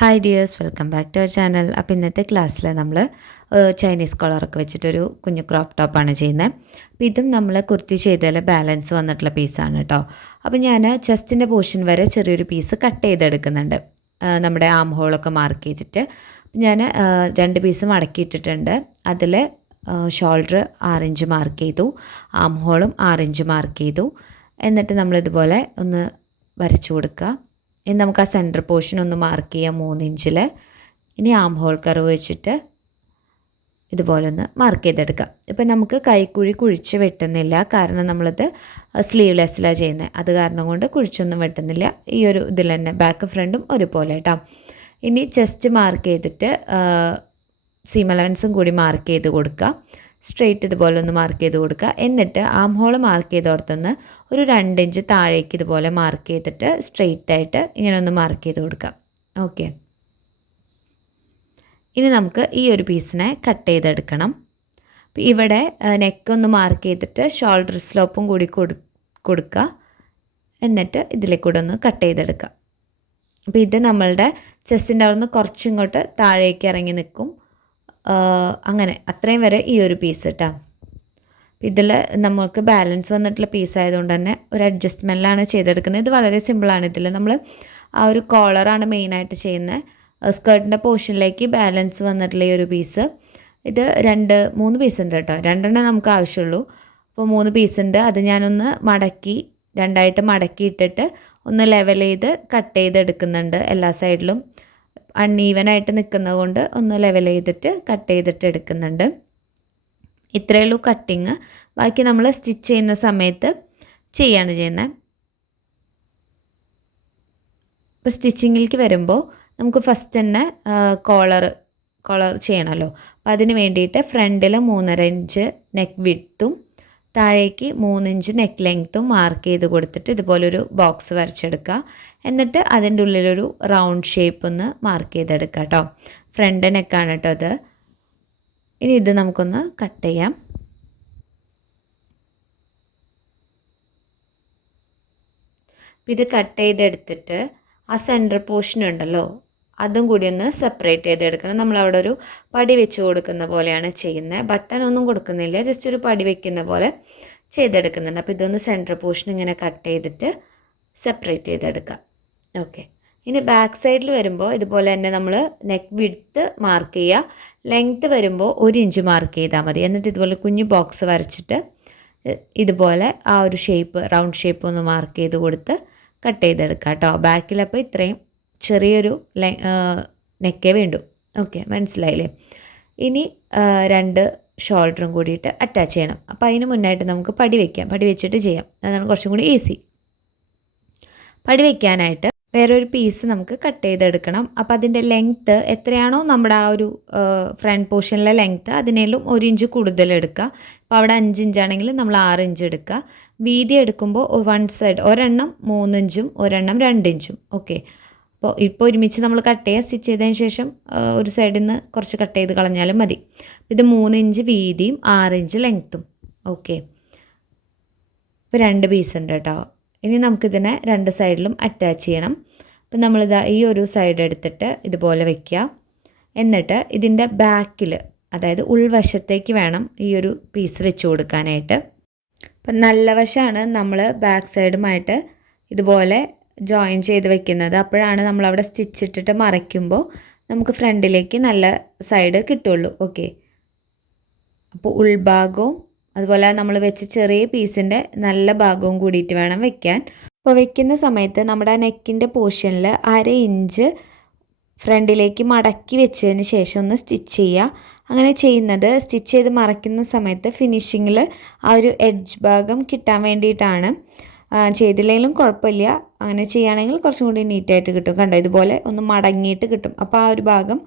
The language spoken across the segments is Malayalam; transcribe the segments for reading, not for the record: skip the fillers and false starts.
Hi dears, welcome back to our channel. അപ്പോൾ ഇന്നത്തെ ക്ലാസ്സിൽ നമ്മൾ ചൈനീസ് കോളറൊക്കെ വെച്ചിട്ടൊരു കുഞ്ഞു ക്രോപ്പ് ടോപ്പാണ് ചെയ്യുന്നത്. അപ്പോൾ ഇതും നമ്മൾ കുർത്തി ചെയ്തതിൽ ബാലൻസ് വന്നിട്ടുള്ള പീസാണ് കേട്ടോ. അപ്പോൾ ഞാൻ ചെസ്റ്റിൻ്റെ പോർഷൻ വരെ ചെറിയൊരു പീസ് കട്ട് ചെയ്തെടുക്കുന്നുണ്ട്, നമ്മുടെ ആം ഹോളൊക്കെ മാർക്ക് ചെയ്തിട്ട്. ഞാൻ 2 പീസ് മടക്കിയിട്ടിട്ടുണ്ട്. അതിൽ ഷോൾഡർ 6 ഇഞ്ച് മാർക്ക് ചെയ്തു, ആം ഹോളും 6 ഇഞ്ച് മാർക്ക് ചെയ്തു. എന്നിട്ട് നമ്മളിതുപോലെ ഒന്ന് വരച്ചു കൊടുക്കുക. ഇനി നമുക്ക് ആ സെൻറ്റർ പോർഷൻ ഒന്ന് മാർക്ക് ചെയ്യാം 3 ഇഞ്ചിൽ. ഇനി ആം ഹോൾ കർവ് വെച്ചിട്ട് ഇതുപോലെ ഒന്ന് മാർക്ക് ചെയ്തെടുക്കാം. ഇപ്പം നമുക്ക് കൈക്കുഴി കുഴിച്ച് വെട്ടുന്നില്ല, കാരണം നമ്മളിത് സ്ലീവ്ലെസ്സിലാണ് ചെയ്യുന്നത്. അത് കാരണം കൊണ്ട് കുഴിച്ചൊന്നും വെട്ടുന്നില്ല. ഈ ഒരു ഇതിൽ തന്നെ ബാക്ക് ഫ്രണ്ടും ഒരുപോലെ കേട്ടോ. ഇനി ചെസ്റ്റ് മാർക്ക് ചെയ്തിട്ട് സീം അലവൻസും കൂടി മാർക്ക് ചെയ്ത് കൊടുക്കുക. സ്ട്രെയിറ്റ് ഇതുപോലെ ഒന്ന് മാർക്ക് ചെയ്ത് കൊടുക്കുക. എന്നിട്ട് ആം ഹോൾ മാർക്ക് ചെയ്തോടത്തുനിന്ന് ഒരു 2 ഇഞ്ച് താഴേക്ക് ഇതുപോലെ മാർക്ക് ചെയ്തിട്ട് സ്ട്രെയിറ്റ് ആയിട്ട് ഇങ്ങനെ ഒന്ന് മാർക്ക് ചെയ്ത് കൊടുക്കുക. ഓക്കെ, ഇനി നമുക്ക് ഈ ഒരു പീസിനെ കട്ട് ചെയ്തെടുക്കണം. അപ്പോൾ ഇവിടെ നെക്കൊന്ന് മാർക്ക് ചെയ്തിട്ട് ഷോൾഡർ സ്ലോപ്പും കൂടി കൊടുക്കുക. എന്നിട്ട് ഇതിലേക്കൂടെ ഒന്ന് കട്ട് ചെയ്തെടുക്കുക. അപ്പോൾ ഇത് നമ്മളുടെ ചെസ്റ്റിൻ്റെ അവിടെ നിന്ന് കുറച്ചിങ്ങോട്ട് താഴേക്ക് ഇറങ്ങി നിൽക്കും. അങ്ങനെ അത്രയും വരെ ഈ ഒരു പീസ് കേട്ടോ. ഇതിൽ നമുക്ക് ബാലൻസ് വന്നിട്ടുള്ള പീസ് ആയതുകൊണ്ട് തന്നെ ഒരു അഡ്ജസ്റ്റ്മെൻറ്റിലാണ് ചെയ്തെടുക്കുന്നത്. ഇത് വളരെ സിമ്പിളാണ്. ഇതിൽ നമ്മൾ ആ ഒരു കോളറാണ് മെയിനായിട്ട് ചെയ്യുന്നത്. സ്കേർട്ടിൻ്റെ പോർഷനിലേക്ക് ബാലൻസ് വന്നിട്ടുള്ള ഈ ഒരു പീസ്, ഇത് 2-3 പീസ് ഉണ്ട് കേട്ടോ. 2 നമുക്ക് ആവശ്യമുള്ളൂ. അപ്പോൾ 3 പീസ് ഉണ്ട്. അത് ഞാനൊന്ന് മടക്കി 2ആയിട്ട് മടക്കിയിട്ടിട്ട് ഒന്ന് ലെവൽ ചെയ്ത് കട്ട് ചെയ്തെടുക്കുന്നുണ്ട്. എല്ലാ സൈഡിലും അൺഈവനായിട്ട് നിൽക്കുന്നത് കൊണ്ട് ഒന്ന് ലെവൽ ചെയ്തിട്ട് കട്ട് ചെയ്തിട്ട് എടുക്കുന്നുണ്ട്. ഇത്രയേ ഉള്ളൂ കട്ടിങ്. ബാക്കി നമ്മൾ സ്റ്റിച്ച് ചെയ്യുന്ന സമയത്ത് ചെയ്യാണ് ചെയ്യുന്നത്. ഇപ്പോൾ സ്റ്റിച്ചിങ്ങിലേക്ക് വരുമ്പോൾ നമുക്ക് ഫസ്റ്റ് തന്നെ കോളർ ചെയ്യണമല്ലോ. അപ്പോൾ അതിന് വേണ്ടിയിട്ട് ഫ്രണ്ടിൽ 3.5 ഇഞ്ച് നെക്ക് വിഡ്ത്തും താഴേക്ക് 3 ഇഞ്ച് നെക്ക് ലെങ്ത്തും മാർക്ക് ചെയ്ത് കൊടുത്തിട്ട് ഇതുപോലൊരു ബോക്സ് വരച്ചെടുക്കുക. എന്നിട്ട് അതിൻ്റെ ഉള്ളിലൊരു റൗണ്ട് ഷേപ്പ് ഒന്ന് മാർക്ക് ചെയ്തെടുക്കുക കേട്ടോ. ഫ്രണ്ട് നെക്കാണ് കേട്ടോ അത്. ഇനി ഇത് നമുക്കൊന്ന് കട്ട് ചെയ്യാം. ഇത് കട്ട് ചെയ്തെടുത്തിട്ട് ആ സെൻറ്റർ പോർഷൻ ഉണ്ടല്ലോ, അതും കൂടി ഒന്ന് സെപ്പറേറ്റ് ചെയ്തെടുക്കണം. നമ്മളവിടെ ഒരു പടി വെച്ച് കൊടുക്കുന്ന പോലെയാണ് ചെയ്യുന്നത്. ബട്ടൺ ഒന്നും കൊടുക്കുന്നില്ല, ജസ്റ്റ് ഒരു പടി വെക്കുന്ന പോലെ ചെയ്തെടുക്കുന്നുണ്ട്. അപ്പോൾ ഇതൊന്ന് സെൻറ്റർ പോർഷൻ ഇങ്ങനെ കട്ട് ചെയ്തിട്ട് സെപ്പറേറ്റ് ചെയ്തെടുക്കാം. ഓക്കെ, ഇനി ബാക്ക് സൈഡിൽ വരുമ്പോൾ ഇതുപോലെ തന്നെ നമ്മൾ നെക്ക് വിഡ്ത്ത് മാർക്ക് ചെയ്യുക. ലെങ്ത്ത് വരുമ്പോൾ 1 ഇഞ്ച് മാർക്ക് ചെയ്താൽ മതി. എന്നിട്ട് ഇതുപോലെ കുഞ്ഞു ബോക്സ് വരച്ചിട്ട് ഇതുപോലെ ആ ഒരു ഷേപ്പ്, റൗണ്ട് ഷേപ്പ് ഒന്ന് മാർക്ക് ചെയ്ത് കൊടുത്ത് കട്ട് ചെയ്തെടുക്കുക കേട്ടോ. ബാക്കിലപ്പോൾ ഇത്രയും ചെറിയൊരു നെക്കേ വേണ്ടു. ഓക്കെ, മനസ്സിലായില്ലേ? ഇനി 2 ഷോൾഡറും കൂടിയിട്ട് അറ്റാച്ച് ചെയ്യണം. അപ്പോൾ അതിന് മുന്നായിട്ട് നമുക്ക് പടി വയ്ക്കാം. പടി വെച്ചിട്ട് ചെയ്യാം, അതാണ് കുറച്ചും കൂടി ഈസി. പടി വയ്ക്കാനായിട്ട് വേറൊരു പീസ് നമുക്ക് കട്ട് ചെയ്തെടുക്കണം. അപ്പോൾ അതിൻ്റെ ലെങ്ത്ത് എത്രയാണോ നമ്മുടെ ആ ഒരു ഫ്രണ്ട് പോർഷനിലെ ലെങ്ത്ത്, അതിനേലും 1 ഇഞ്ച് കൂടുതൽ എടുക്കുക. അപ്പോൾ അവിടെ 5 ഇഞ്ചാണെങ്കിൽ നമ്മൾ 6 ഇഞ്ച് എടുക്കുക. വീതി എടുക്കുമ്പോൾ 1 സൈഡ് ഒരെണ്ണം 3 ഇഞ്ചും ഒരെണ്ണം 2 ഇഞ്ചും. ഓക്കെ, ഇപ്പോൾ ഒരുമിച്ച് നമ്മൾ കട്ട് ചെയ്യുക. സ്റ്റിച്ച് ചെയ്തതിന് ശേഷം ഒരു സൈഡിൽ നിന്ന് കുറച്ച് കട്ട് ചെയ്ത് കളഞ്ഞാലും മതി. ഇത് 3 ഇഞ്ച് വീതിയും 6 ഇഞ്ച് ലെങ്ത്തും. ഓക്കെ, ഇപ്പോൾ 2 പീസ് ഉണ്ട് കേട്ടോ. ഇനി നമുക്കിതിനെ 2 സൈഡിലും അറ്റാച്ച് ചെയ്യണം. അപ്പം നമ്മളിതാ ഈ ഒരു സൈഡ് എടുത്തിട്ട് ഇതുപോലെ വയ്ക്കുക. എന്നിട്ട് ഇതിൻ്റെ ബാക്കിൽ, അതായത് ഉൾവശത്തേക്ക് വേണം ഈ ഒരു പീസ് വെച്ച് കൊടുക്കാനായിട്ട്. അപ്പം നല്ല വശമാണ് നമ്മൾ ബാക്ക് സൈഡുമായിട്ട് ഇതുപോലെ ജോയിൻ ചെയ്ത് വെക്കുന്നത്. അപ്പോഴാണ് നമ്മളവിടെ സ്റ്റിച്ച് ഇട്ടിട്ട് മറയ്ക്കുമ്പോൾ നമുക്ക് ഫ്രണ്ടിലേക്ക് നല്ല സൈഡ് കിട്ടുള്ളൂ. ഓക്കെ, അപ്പോൾ ഉൾഭാഗവും അതുപോലെ നമ്മൾ വെച്ച ചെറിയ പീസിൻ്റെ നല്ല ഭാഗവും കൂടിയിട്ട് വേണം വെക്കാൻ. അപ്പോൾ വെക്കുന്ന സമയത്ത് നമ്മുടെ നെക്കിൻ്റെ പോർഷനിൽ 1/2 ഇഞ്ച് ഫ്രണ്ടിലേക്ക് മടക്കി വെച്ചതിന് ശേഷം ഒന്ന് സ്റ്റിച്ച് ചെയ്യുക. അങ്ങനെ ചെയ്യുന്നത് സ്റ്റിച്ച് ചെയ്ത് മറയ്ക്കുന്ന സമയത്ത് ഫിനിഷിങ്ങിൽ ആ ഒരു എഡ്ജ് ഭാഗം കിട്ടാൻ വേണ്ടിയിട്ടാണ്. ചെയ്തില്ലെങ്കിലും കുഴപ്പമില്ല, അങ്ങനെ ചെയ്യുകയാണെങ്കിൽ കുറച്ചും കൂടി നീറ്റായിട്ട് കിട്ടും. കണ്ടോ, ഇതുപോലെ ഒന്ന് മടങ്ങിയിട്ട് കിട്ടും. അപ്പോൾ ആ ഒരു ഭാഗം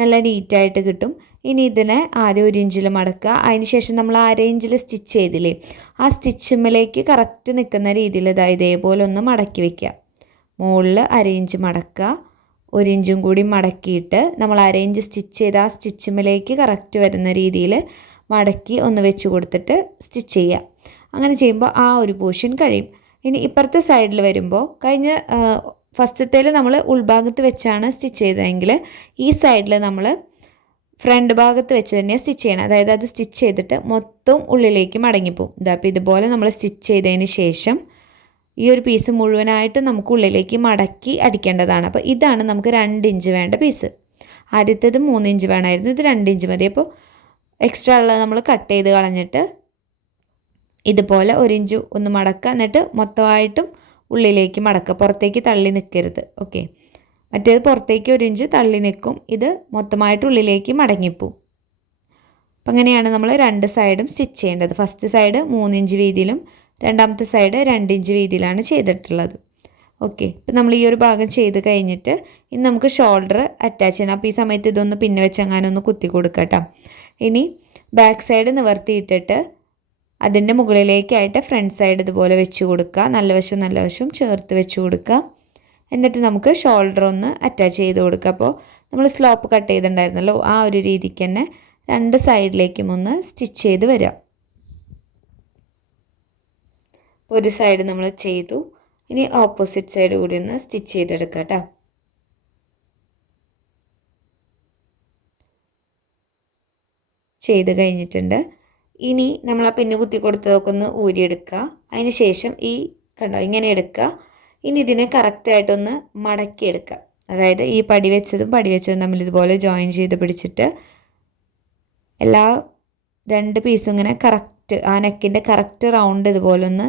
നല്ല നീറ്റായിട്ട് കിട്ടും. ഇനി ഇതിനെ ആദ്യം 1 ഇഞ്ചിൽ മടക്കുക. അതിന് ശേഷം നമ്മൾ 1/2 ഇഞ്ചിൽ സ്റ്റിച്ച് ചെയ്തില്ലേ, ആ സ്റ്റിച്ചുമ്മിലേക്ക് കറക്റ്റ് നിൽക്കുന്ന രീതിയിൽ ഇതേപോലെ ഒന്ന് മടക്കി വയ്ക്കുക. മുകളിൽ 1/2 ഇഞ്ച് മടക്കുക, 1 ഇഞ്ചും കൂടി മടക്കിയിട്ട് നമ്മൾ 1/2 ഇഞ്ച് സ്റ്റിച്ച് ചെയ്ത് ആ സ്റ്റിച്ചുമ്മിലേക്ക് കറക്റ്റ് വരുന്ന രീതിയിൽ മടക്കി ഒന്ന് വെച്ച് കൊടുത്തിട്ട് സ്റ്റിച്ച് ചെയ്യുക. അങ്ങനെ ചെയ്യുമ്പോൾ ആ ഒരു പോർഷൻ കഴിയും. ഇനി ഇപ്പുറത്തെ സൈഡിൽ വരുമ്പോൾ കഴിഞ്ഞ ഫസ്റ്റത്തേൽ നമ്മൾ ഉൾഭാഗത്ത് വെച്ചാണ് സ്റ്റിച്ച് ചെയ്തതെങ്കിൽ ഈ സൈഡിൽ നമ്മൾ ഫ്രണ്ട് ഭാഗത്ത് വെച്ച് തന്നെ സ്റ്റിച്ച് ചെയ്യണം. അതായത് അത് സ്റ്റിച്ച് ചെയ്തിട്ട് മൊത്തം ഉള്ളിലേക്ക് മടങ്ങിപ്പോവും. അപ്പോൾ ഇതുപോലെ നമ്മൾ സ്റ്റിച്ച് ചെയ്തതിന് ശേഷം ഈ ഒരു പീസ് മുഴുവനായിട്ടും നമുക്ക് ഉള്ളിലേക്ക് മടക്കി അടിക്കേണ്ടതാണ്. അപ്പോൾ ഇതാണ് നമുക്ക് 2 ഇഞ്ച് വേണ്ട പീസ്. ആദ്യത്തേത് 3 ഇഞ്ച് വേണമായിരുന്നു, ഇത് 2 ഇഞ്ച് മതി. അപ്പോൾ എക്സ്ട്രാ ഉള്ളത് നമ്മൾ കട്ട് ചെയ്ത് കളഞ്ഞിട്ട് ഇതുപോലെ 1 ഇഞ്ച് ഒന്ന് മടക്കുക, എന്നിട്ട് മൊത്തമായിട്ടും ഉള്ളിലേക്ക് മടക്കുക, പുറത്തേക്ക് തള്ളി നിൽക്കരുത്. ഓക്കെ, മറ്റേത് പുറത്തേക്ക് 1 ഇഞ്ച് തള്ളി നിൽക്കും, ഇത് മൊത്തമായിട്ട് ഉള്ളിലേക്ക് മടങ്ങിപ്പോവും. അപ്പം അങ്ങനെയാണ് നമ്മൾ 2 സൈഡും സ്റ്റിച്ച് ചെയ്യേണ്ടത്. ഫസ്റ്റ് സൈഡ് 3 ഇഞ്ച് വീതിയിലും രണ്ടാമത്തെ സൈഡ് 2 ഇഞ്ച് വീതിയിലാണ് ചെയ്തിട്ടുള്ളത്. ഓക്കെ, ഇപ്പം നമ്മൾ ഈ ഒരു ഭാഗം ചെയ്ത് കഴിഞ്ഞിട്ട് ഇനി നമുക്ക് ഷോൾഡർ അറ്റാച്ച് ചെയ്യണം. അപ്പോൾ ഈ സമയത്ത് ഇതൊന്ന് പിന്നെ വെച്ചെങ്ങാനൊന്ന് കുത്തി കൊടുക്കാം കേട്ടോ. ഇനി ബാക്ക് സൈഡ് നിവർത്തിയിട്ടിട്ട് അതിൻ്റെ മുകളിലേക്കായിട്ട് ഫ്രണ്ട് സൈഡ് ഇതുപോലെ വെച്ച് കൊടുക്കുക. നല്ല വശവും ചേർത്ത് വെച്ച് കൊടുക്കുക. എന്നിട്ട് നമുക്ക് ഷോൾഡർ ഒന്ന് അറ്റാച്ച് ചെയ്ത് കൊടുക്കുക. അപ്പോൾ നമ്മൾ സ്ലോപ്പ് കട്ട് ചെയ്തിട്ടുണ്ടായിരുന്നല്ലോ, ആ ഒരു രീതിക്ക് തന്നെ 2 സൈഡിലേക്കും ഒന്ന് സ്റ്റിച്ച് ചെയ്ത് വരിക. ഒരു സൈഡ് നമ്മൾ ചെയ്തു, ഇനി ഓപ്പോസിറ്റ് സൈഡ് കൂടി ഒന്ന് സ്റ്റിച്ച് ചെയ്തെടുക്കുക കേട്ടോ. ചെയ്ത് കഴിഞ്ഞിട്ടുണ്ട്. ഇനി നമ്മൾ ആ പിന്ന് കുത്തി കൊടുത്തതൊക്കെ ഒന്ന് ഊരിയെടുക്കുക. അതിന് ശേഷം ഈ കണ്ടോ ഇങ്ങനെ എടുക്കുക. ഇനി ഇതിനെ കറക്റ്റായിട്ടൊന്ന് മടക്കിയെടുക്കുക. അതായത് ഈ പടി വെച്ചതും തമ്മിൽ ഇതുപോലെ ജോയിൻ ചെയ്ത് പിടിച്ചിട്ട് എല്ലാ 2 പീസും ഇങ്ങനെ കറക്റ്റ് ആ നെക്കിൻ്റെ കറക്റ്റ് റൗണ്ട് ഇതുപോലെ ഒന്ന്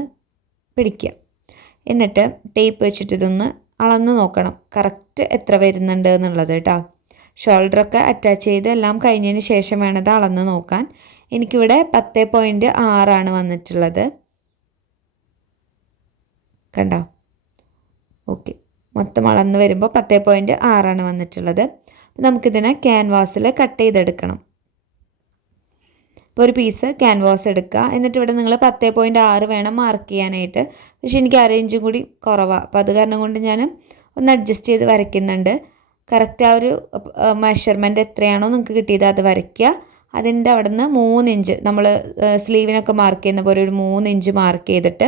പിടിക്കുക. എന്നിട്ട് ടേപ്പ് വെച്ചിട്ട് ഇതൊന്ന് അളന്ന് നോക്കണം കറക്റ്റ് എത്ര വരുന്നുണ്ട് എന്നുള്ളത് കേട്ടോ. ഷോൾഡറൊക്കെ അറ്റാച്ച് ചെയ്ത് എല്ലാം കഴിഞ്ഞതിന് ശേഷം വേണത് അളന്ന് നോക്കാൻ. എനിക്കിവിടെ 10.6 വന്നിട്ടുള്ളത്. കണ്ടോ? ഓക്കെ, മൊത്തം അളന്ന് വരുമ്പോൾ 10.6 വന്നിട്ടുള്ളത്. നമുക്കിതിനെ ക്യാൻവാസിൽ കട്ട് ചെയ്തെടുക്കണം. ഇപ്പോൾ ഒരു പീസ് ക്യാൻവാസ് എടുക്കുക, എന്നിട്ട് ഇവിടെ നിങ്ങൾ 10.6 വേണം മാർക്ക് ചെയ്യാനായിട്ട്. പക്ഷേ എനിക്ക് 1/2 ഇഞ്ചും കൂടി കുറവാണ്. അപ്പോൾ അത് കാരണം കൊണ്ട് ഞാൻ ഒന്ന് അഡ്ജസ്റ്റ് ചെയ്ത് വരയ്ക്കുന്നുണ്ട്. കറക്റ്റ് ആ ഒരു മെഷർമെൻറ്റ് എത്രയാണോ നിങ്ങൾക്ക് കിട്ടിയത് അത് വരയ്ക്കുക. അതിൻ്റെ അവിടെ നിന്ന് 3 ഇഞ്ച് നമ്മൾ സ്ലീവിനൊക്കെ മാർക്ക് ചെയ്യുന്ന പോലെ ഒരു 3 ഇഞ്ച് മാർക്ക് ചെയ്തിട്ട്,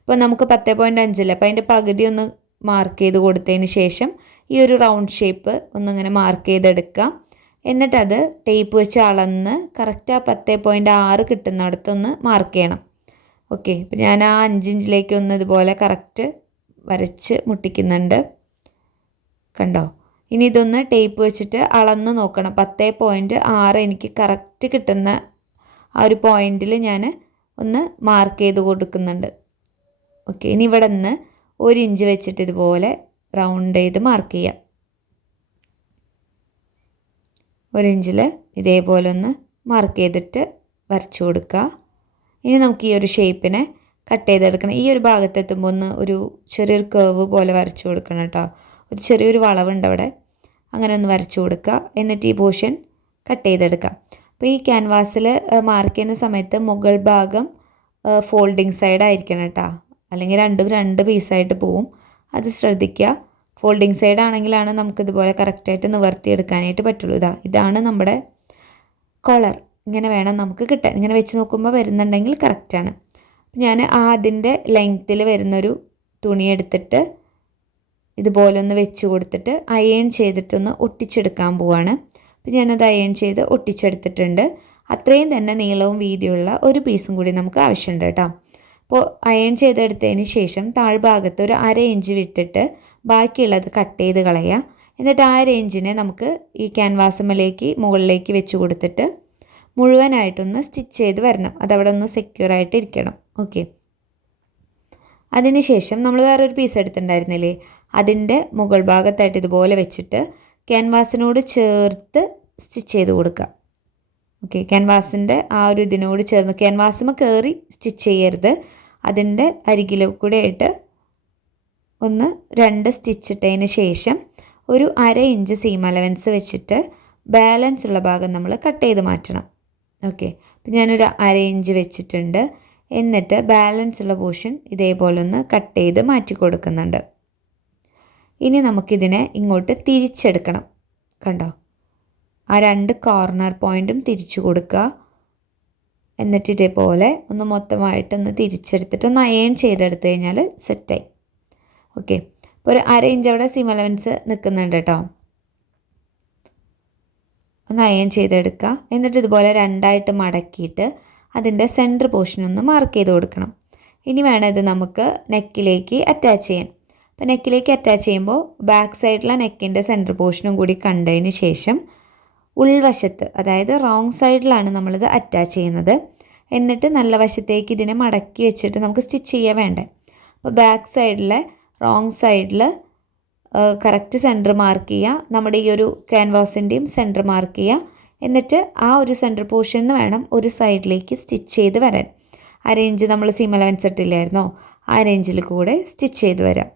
ഇപ്പോൾ നമുക്ക് 10.5 അപ്പോൾ അതിൻ്റെ പകുതി ഒന്ന് മാർക്ക് ചെയ്ത് കൊടുത്തതിന് ശേഷം ഈ ഒരു റൗണ്ട് ഷേപ്പ് ഒന്നിങ്ങനെ മാർക്ക് ചെയ്തെടുക്കുക. എന്നിട്ടത് ടേപ്പ് വെച്ച് അളന്ന് കറക്റ്റ് ആ 10.6 കിട്ടുന്നിടത്തൊന്ന് മാർക്ക് ചെയ്യണം. ഓക്കെ, ഇപ്പോൾ ഞാൻ ആ 5 ഇഞ്ചിലേക്ക് ഒന്ന് ഇതുപോലെ കറക്റ്റ് വരച്ച് മുട്ടിക്കുന്നുണ്ട്. കണ്ടോ? ഇനി ഇതൊന്ന് ടേപ്പ് വെച്ചിട്ട് അളന്ന് നോക്കണം. 10.6 എനിക്ക് കറക്റ്റ് കിട്ടുന്ന ആ ഒരു പോയിന്റിൽ ഞാൻ ഒന്ന് മാർക്ക് ചെയ്ത് കൊടുക്കുന്നുണ്ട്. ഓക്കെ, ഇനി ഇവിടെ നിന്ന് 1 ഇഞ്ച് വെച്ചിട്ട് ഇതുപോലെ റൗണ്ട് ചെയ്ത് മാർക്ക് ചെയ്യാം. 1 ഇഞ്ചിൽ ഇതേപോലെ ഒന്ന് മാർക്ക് ചെയ്തിട്ട് വരച്ചു കൊടുക്കുക. ഇനി നമുക്ക് ഈ ഒരു ഷേപ്പിനെ കട്ട് ചെയ്തെടുക്കണം. ഈ ഒരു ഭാഗത്തെത്തുമ്പോൾ ഒന്ന് ഒരു ചെറിയൊരു കേർവ് പോലെ വരച്ചു കൊടുക്കണം കേട്ടോ. ഒരു ചെറിയൊരു വളവുണ്ട് അവിടെ, അങ്ങനെ ഒന്ന് വരച്ചു കൊടുക്കുക. എന്നിട്ട് ഈ പോർഷൻ കട്ട് ചെയ്തെടുക്കുക. അപ്പോൾ ഈ ക്യാൻവാസിൽ മാർക്ക് ചെയ്യുന്ന സമയത്ത് മുകൾ ഭാഗം ഫോൾഡിങ് സൈഡ് ആയിരിക്കണം കേട്ടോ, അല്ലെങ്കിൽ രണ്ടും 2 പീസായിട്ട് പോവും. അത് ശ്രദ്ധിക്കുക. ഫോൾഡിങ് സൈഡ് ആണെങ്കിലാണ് നമുക്കിതുപോലെ കറക്റ്റായിട്ട് നിവർത്തിയെടുക്കാനായിട്ട് പറ്റുള്ളൂ. ഇതാണ് നമ്മുടെ കോളർ. ഇങ്ങനെ വേണം നമുക്ക് കിട്ടാൻ. ഇങ്ങനെ വെച്ച് നോക്കുമ്പോൾ വരുന്നുണ്ടെങ്കിൽ കറക്റ്റാണ്. ഞാൻ അതിൻ്റെ ലെങ്ത്തിൽ വരുന്നൊരു തുണി എടുത്തിട്ട് ഇതുപോലെ ഒന്ന് വെച്ച് കൊടുത്തിട്ട് അയൺ ചെയ്തിട്ടൊന്ന് ഒട്ടിച്ചെടുക്കാൻ പോവാണ്. അപ്പോൾ ഞാനത് അയൺ ചെയ്ത് ഒട്ടിച്ചെടുത്തിട്ടുണ്ട്. അത്രയും തന്നെ നീളവും വീതിയുള്ള ഒരു പീസും കൂടി നമുക്ക് ആവശ്യമുണ്ട് കേട്ടോ. അപ്പോൾ അയൺ ചെയ്തെടുത്തതിന് ശേഷം താഴ്ഭാഗത്ത് ഒരു 1/2 ഇഞ്ച് വിട്ടിട്ട് ബാക്കിയുള്ളത് കട്ട് ചെയ്ത് കളയുക. എന്നിട്ട് ആ 1/2 ഇഞ്ചിനെ നമുക്ക് ഈ ക്യാൻവാസുമ്മലേക്ക് മുകളിലേക്ക് വെച്ച് കൊടുത്തിട്ട് മുഴുവനായിട്ടൊന്ന് സ്റ്റിച്ച് ചെയ്ത് വരണം. അതവിടെ ഒന്ന് സെക്യൂറായിട്ട് ഇരിക്കണം. ഓക്കെ, അതിനുശേഷം നമ്മൾ വേറൊരു പീസ് എടുത്തിട്ടുണ്ടായിരുന്നില്ലേ, അതിൻ്റെ മുകൾ ഭാഗത്തായിട്ട് ഇതുപോലെ വെച്ചിട്ട് ക്യാൻവാസിനോട് ചേർത്ത് സ്റ്റിച്ച് ചെയ്ത് കൊടുക്കുക. ഓക്കെ, ക്യാൻവാസിൻ്റെ ആ ഒരു ഇതിനോട് ചേർന്ന് ക്യാൻവാസുമ്മ കയറി സ്റ്റിച്ച് ചെയ്യരുത്. അതിൻ്റെ അരികിലൂടെ ആയിട്ട് ഒന്ന് 2 സ്റ്റിച്ച് ഇട്ടതിന് ശേഷം ഒരു 1/2 ഇഞ്ച് സീം അലവൻസ് വെച്ചിട്ട് ബാലൻസ് ഉള്ള ഭാഗം നമ്മൾ കട്ട് ചെയ്ത് മാറ്റണം. ഓക്കെ, അപ്പം ഞാനൊരു 1/2 ഇഞ്ച് വെച്ചിട്ടുണ്ട്. എന്നിട്ട് ബാലൻസ് ഉള്ള പോർഷൻ ഇതേപോലെ ഒന്ന് കട്ട് ചെയ്ത് മാറ്റി കൊടുക്കുന്നുണ്ട്. ഇനി നമുക്കിതിനെ ഇങ്ങോട്ട് തിരിച്ചെടുക്കണം. കണ്ടോ? ആ 2 കോർണർ പോയിൻറ്റും തിരിച്ചു കൊടുക്കുക. എന്നിട്ട് ഇതേപോലെ ഒന്ന് മൊത്തമായിട്ടൊന്ന് തിരിച്ചെടുത്തിട്ട് ഒന്ന് അയൺ ചെയ്തെടുത്ത് കഴിഞ്ഞാൽ സെറ്റായി. ഓക്കെ, അപ്പോൾ ഒരു 1/2 ഇഞ്ച് അവിടെ സീം അലവൻസ് നിൽക്കുന്നുണ്ട് കേട്ടോ. ഒന്ന് അയൺ ചെയ്തെടുക്കുക. എന്നിട്ട് ഇതുപോലെ രണ്ടായിട്ട് മടക്കിയിട്ട് അതിൻ്റെ സെൻറ്റർ പോർഷൻ ഒന്ന് മാർക്ക് ചെയ്ത് കൊടുക്കണം. ഇനി വേണം ഇത് നമുക്ക് നെക്കിലേക്ക് അറ്റാച്ച് ചെയ്യാൻ. അപ്പോൾ നെക്കിലേക്ക് അറ്റാച്ച് ചെയ്യുമ്പോൾ ബാക്ക് സൈഡിലെ നെക്കിൻ്റെ സെൻറ്റർ പോർഷനും കൂടി കണ്ടതിന് ശേഷം ഉൾവശത്ത്, അതായത് റോങ് സൈഡിലാണ് നമ്മളിത് അറ്റാച്ച് ചെയ്യുന്നത്. എന്നിട്ട് നല്ല വശത്തേക്ക് ഇതിനെ മടക്കി വെച്ചിട്ട് നമുക്ക് സ്റ്റിച്ച് ചെയ്യാൻ വേണ്ടേ. അപ്പോൾ ബാക്ക് സൈഡിലെ റോങ് സൈഡിൽ കറക്റ്റ് സെൻറ്റർ മാർക്ക് ചെയ്യുക. നമ്മുടെ ഈ ഒരു ക്യാൻവാസിൻ്റെയും സെൻറ്റർ മാർക്ക് ചെയ്യുക. എന്നിട്ട് ആ ഒരു സെൻറ്റർ പോർഷനിൽ നിന്ന് വേണം ഒരു സൈഡിലേക്ക് സ്റ്റിച്ച് ചെയ്ത് വരാൻ. 1/2 ഇഞ്ച് നമ്മൾ സീം അലവൻസ് ഇട്ടില്ലായിരുന്നോ, ആ റേഞ്ചിൽ കൂടെ സ്റ്റിച്ച് ചെയ്ത് വരാം.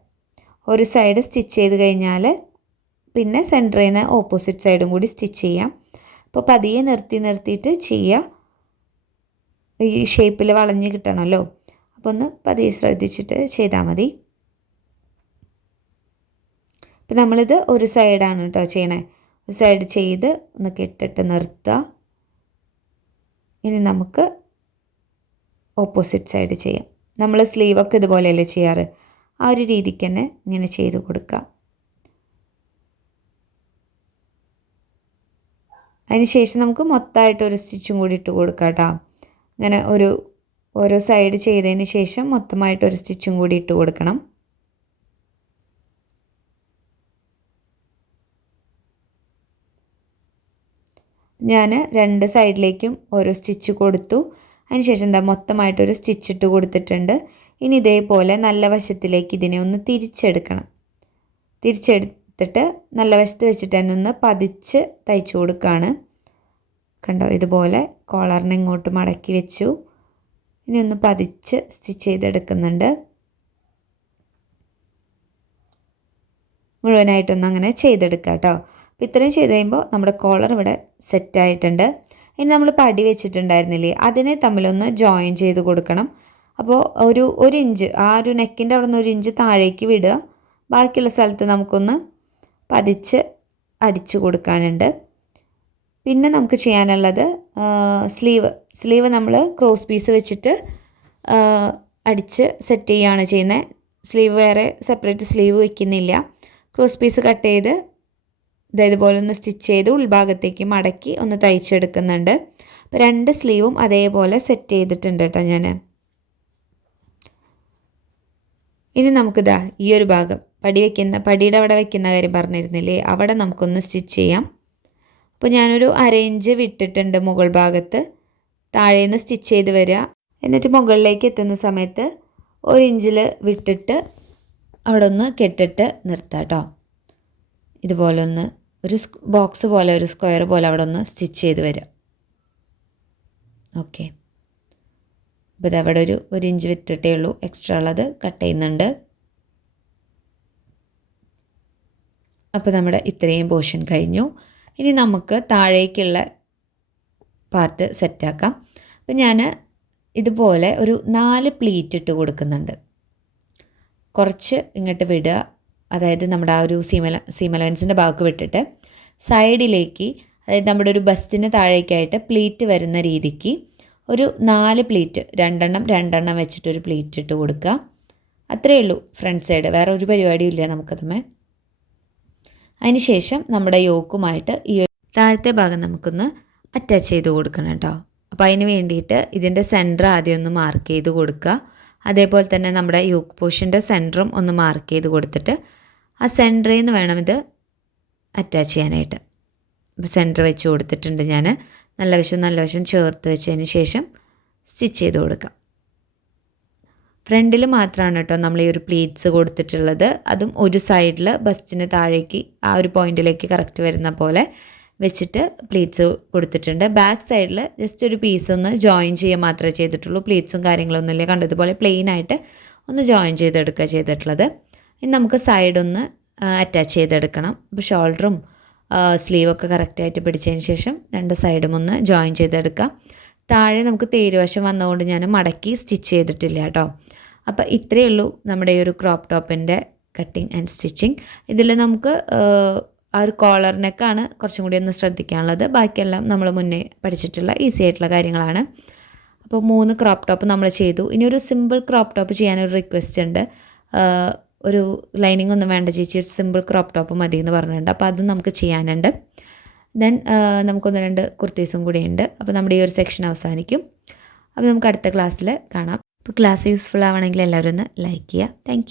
ഒരു സൈഡ് സ്റ്റിച്ച് ചെയ്ത് കഴിഞ്ഞാൽ പിന്നെ സെൻറ്ററിൽ നിന്ന് ഓപ്പോസിറ്റ് സൈഡും കൂടി സ്റ്റിച്ച് ചെയ്യാം. അപ്പോൾ പതിയെ നിർത്തിയിട്ട് ചെയ്യുക. ഈ ഷേപ്പിൽ വളഞ്ഞ് കിട്ടണമല്ലോ, അപ്പോൾ ഒന്ന് പതിയെ ശ്രദ്ധിച്ചിട്ട് ചെയ്താൽ മതി. ഇപ്പം നമ്മളിത് ഒരു സൈഡാണ് കേട്ടോ ചെയ്യണേ. ഒരു സൈഡ് ചെയ്ത് ഒന്ന് കെട്ടിട്ട് നിർത്തുക. ഇനി നമുക്ക് ഓപ്പോസിറ്റ് സൈഡ് ചെയ്യാം. നമ്മൾ സ്ലീവൊക്കെ ഇതുപോലെയല്ലേ ചെയ്യാറ്, ആ ഒരു രീതിക്ക് തന്നെ ഇങ്ങനെ ചെയ്ത് കൊടുക്കുക. അതിന് ശേഷം നമുക്ക് മൊത്തമായിട്ടൊരു സ്റ്റിച്ചും കൂടി ഇട്ട് കൊടുക്കാം കേട്ടോ. ഇങ്ങനെ ഓരോ സൈഡ് ചെയ്തതിന് ശേഷം മൊത്തമായിട്ടൊരു സ്റ്റിച്ചും കൂടി ഇട്ട് കൊടുക്കണം. ഞാൻ 2 സൈഡിലേക്കും ഓരോ സ്റ്റിച്ച് കൊടുത്തു. അതിനുശേഷം എന്താ മൊത്തമായിട്ടൊരു സ്റ്റിച്ച് ഇട്ട് കൊടുത്തിട്ടുണ്ട്. ഇനി ഇതേപോലെ നല്ല വശത്തിലേക്ക് ഇതിനെ ഒന്ന് തിരിച്ചെടുക്കണം. തിരിച്ചെടുത്തിട്ട് നല്ല വശത്ത് വെച്ചിട്ട് തന്നെ ഒന്ന് പതിച്ച് തയ്ച്ചു കൊടുക്കുകയാണ്. കണ്ടോ, ഇതുപോലെ കോളറിനെ ഇങ്ങോട്ട് മടക്കി വെച്ചു. ഇനി ഒന്ന് പതിച്ച് സ്റ്റിച്ച് ചെയ്തെടുക്കുന്നുണ്ട്. മുഴുവനായിട്ടൊന്നും അങ്ങനെ ചെയ്തെടുക്കാം കേട്ടോ. അപ്പോൾ ഇത്രയും ചെയ്ത് കഴിയുമ്പോൾ നമ്മുടെ കോളർ ഇവിടെ സെറ്റായിട്ടുണ്ട്. ഇനി നമ്മൾ പടി വെച്ചിട്ടുണ്ടായിരുന്നില്ലേ, അതിനെ തമ്മിലൊന്ന് ജോയിൻ ചെയ്ത് കൊടുക്കണം. അപ്പോൾ ഒരു ഇഞ്ച്, ആ ഒരു നെക്കിൻ്റെ അവിടെ നിന്ന് 1 ഇഞ്ച് താഴേക്ക് വിടുക. ബാക്കിയുള്ള സ്ഥലത്ത് നമുക്കൊന്ന് പതിച്ച് അടിച്ചു കൊടുക്കാനുണ്ട്. പിന്നെ നമുക്ക് ചെയ്യാനുള്ളത് സ്ലീവ് നമ്മൾ ക്രോസ് പീസ് വെച്ചിട്ട് അടിച്ച് സെറ്റ് ചെയ്യുകയാണ് ചെയ്യുന്നത്. സ്ലീവ് വേറെ സെപ്പറേറ്റ് സ്ലീവ് വയ്ക്കുന്നില്ല. ക്രോസ് പീസ് കട്ട് ചെയ്ത് ഇതുപോലെ ഒന്ന് സ്റ്റിച്ച് ചെയ്ത് ഉൾഭാഗത്തേക്ക് മടക്കി ഒന്ന് തയ്ച്ചെടുക്കുന്നുണ്ട്. അപ്പോൾ 2 സ്ലീവും അതേപോലെ സെറ്റ് ചെയ്തിട്ടുണ്ട് കേട്ടോ ഞാൻ. ഇനി നമുക്കിതാ ഈ ഒരു ഭാഗം പടിയുടെ അവിടെ വെക്കുന്ന കാര്യം പറഞ്ഞിരുന്നില്ലേ, അവിടെ നമുക്കൊന്ന് സ്റ്റിച്ച് ചെയ്യാം. അപ്പോൾ ഞാനൊരു 1/2 ഇഞ്ച് വിട്ടിട്ടുണ്ട് മുകൾ ഭാഗത്ത്. താഴേന്ന് സ്റ്റിച്ച് ചെയ്ത് വരിക. എന്നിട്ട് മുകളിലേക്ക് എത്തുന്ന സമയത്ത് 1 ഇഞ്ചിൽ വിട്ടിട്ട് അവിടെ ഒന്ന് കെട്ടിട്ട് നിർത്താം കേട്ടോ. ഇതുപോലെ ഒന്ന് ഒരു ബോക്സ് പോലെ, ഒരു സ്ക്വയർ പോലെ അവിടെ ഒന്ന് സ്റ്റിച്ച് ചെയ്ത് വരിക. ഓക്കെ, അപ്പോൾ ഇതവിടെ ഒരു 1 ഇഞ്ച് വിട്ടിട്ടേ ഉള്ളൂ. എക്സ്ട്രാ ഉള്ളത് കട്ട് ചെയ്യുന്നുണ്ട്. അപ്പോൾ നമ്മുടെ ഇത്രയും പോർഷൻ കഴിഞ്ഞു. ഇനി നമുക്ക് താഴേക്കുള്ള പാർട്ട് സെറ്റാക്കാം. അപ്പോൾ ഞാൻ ഇതുപോലെ ഒരു 4 പ്ലീറ്റ് ഇട്ട് കൊടുക്കുന്നുണ്ട്. കുറച്ച് ഇങ്ങോട്ട് വിടുക, അതായത് നമ്മുടെ ആ ഒരു സീം അലവൻസിൻ്റെ ഭാഗത്ത് വിട്ടിട്ട് സൈഡിലേക്ക്, അതായത് നമ്മുടെ ഒരു ബസ്റ്റിന് താഴേക്കായിട്ട് പ്ലീറ്റ് വരുന്ന രീതിക്ക് ഒരു 4 പ്ലീറ്റ്, 2 എണ്ണം വെച്ചിട്ടൊരു പ്ലീറ്റ് ഇട്ട് കൊടുക്കുക. അത്രയേ ഉള്ളൂ ഫ്രണ്ട് സൈഡ്, വേറെ ഒരു പരിപാടിയും ഇല്ല നമുക്കതുമേ. അതിന് ശേഷം നമ്മുടെ യോക്കുമായിട്ട് ഈ താഴത്തെ ഭാഗം നമുക്കൊന്ന് അറ്റാച്ച് ചെയ്ത് കൊടുക്കണം കേട്ടോ. അപ്പോൾ അതിന് വേണ്ടിയിട്ട് ഇതിൻ്റെ സെൻറ്റർ ആദ്യം ഒന്ന് മാർക്ക് ചെയ്ത് കൊടുക്കുക. അതേപോലെ തന്നെ നമ്മുടെ യോക്ക് പോർഷൻ്റെ സെൻറ്ററും ഒന്ന് മാർക്ക് ചെയ്ത് കൊടുത്തിട്ട് ആ സെൻറ്ററിൽ നിന്ന് വേണം ഇത് അറ്റാച്ച് ചെയ്യാനായിട്ട്. അപ്പോൾ സെൻറ്റർ വെച്ച് കൊടുത്തിട്ടുണ്ട് ഞാൻ. നല്ല വശം ചേർത്ത് വെച്ചതിന് ശേഷം സ്റ്റിച്ച് ചെയ്ത് കൊടുക്കാം. ഫ്രണ്ടിൽ മാത്രമാണ് കേട്ടോ നമ്മൾ ഈ ഒരു പ്ലീറ്റ്സ് കൊടുത്തിട്ടുള്ളത്. അതും ഒരു സൈഡിൽ ബസ്റ്റിന് താഴേക്ക് ആ ഒരു പോയിന്റിലേക്ക് കറക്റ്റ് വരുന്ന പോലെ വെച്ചിട്ട് പ്ലീറ്റ്സ് കൊടുത്തിട്ടുണ്ട്. ബാക്ക് സൈഡിൽ ജസ്റ്റ് ഒരു പീസ് ഒന്ന് ജോയിൻ ചെയ്യുക മാത്രമേ ചെയ്തിട്ടുള്ളൂ. പ്ലീറ്റ്സും കാര്യങ്ങളൊന്നും ഇല്ല. കണ്ടതുപോലെ പ്ലെയിൻ ആയിട്ട് ഒന്ന് ജോയിൻ ചെയ്തെടുക്കുക ചെയ്തിട്ടുള്ളത്. ഇനി നമുക്ക് സൈഡൊന്ന് അറ്റാച്ച് ചെയ്തെടുക്കണം. അപ്പോൾ ഷോൾഡറും സ്ലീവൊക്കെ കറക്റ്റായിട്ട് പിടിച്ചതിന് ശേഷം 2 സൈഡും ഒന്ന് ജോയിൻ ചെയ്തെടുക്കാം. താഴെ നമുക്ക് തേരുവശം വന്നതുകൊണ്ട് ഞാൻ മടക്കി സ്റ്റിച്ച് ചെയ്തിട്ടില്ല കേട്ടോ. അപ്പോൾ ഇത്രയേ ഉള്ളൂ നമ്മുടെ ഈ ഒരു ക്രോപ്പ് ടോപ്പിൻ്റെ കട്ടിങ് ആൻഡ് സ്റ്റിച്ചിങ്. ഇതിൽ നമുക്ക് ആ ഒരു കോളർ നെക്കാണ് കുറച്ചും കൂടി ഒന്ന് ശ്രദ്ധിക്കാനുള്ളത്. ബാക്കിയെല്ലാം നമ്മൾ മുന്നേ പഠിച്ചിട്ടുള്ള ഈസി ആയിട്ടുള്ള കാര്യങ്ങളാണ്. അപ്പോൾ 3 ക്രോപ്പ് ടോപ്പ് നമ്മൾ ചെയ്തു. ഇനി ഒരു സിമ്പിൾ ക്രോപ്പ് ടോപ്പ് ചെയ്യാനൊരു റിക്വസ്റ്റ് ഉണ്ട്. ഒരു ലൈനിങ് ഒന്നും വേണ്ട ചേച്ചി, സിമ്പിൾ ക്രോപ്പ് ടോപ്പ് മതി എന്ന് പറഞ്ഞിട്ടുണ്ട്. അപ്പോൾ അതും നമുക്ക് ചെയ്യാനുണ്ട്. ദെൻ നമുക്കൊന്ന് 2 കുർത്തീസും കൂടിയുണ്ട്. അപ്പോൾ നമ്മുടെ ഈ ഒരു സെക്ഷൻ അവസാനിക്കും. അപ്പോൾ നമുക്ക് അടുത്ത ക്ലാസ്സിൽ കാണാം. അപ്പോൾ ക്ലാസ് യൂസ്ഫുൾ ആവണമെങ്കിൽ എല്ലാവരും ഒന്ന് ലൈക്ക് ചെയ്യുക. താങ്ക്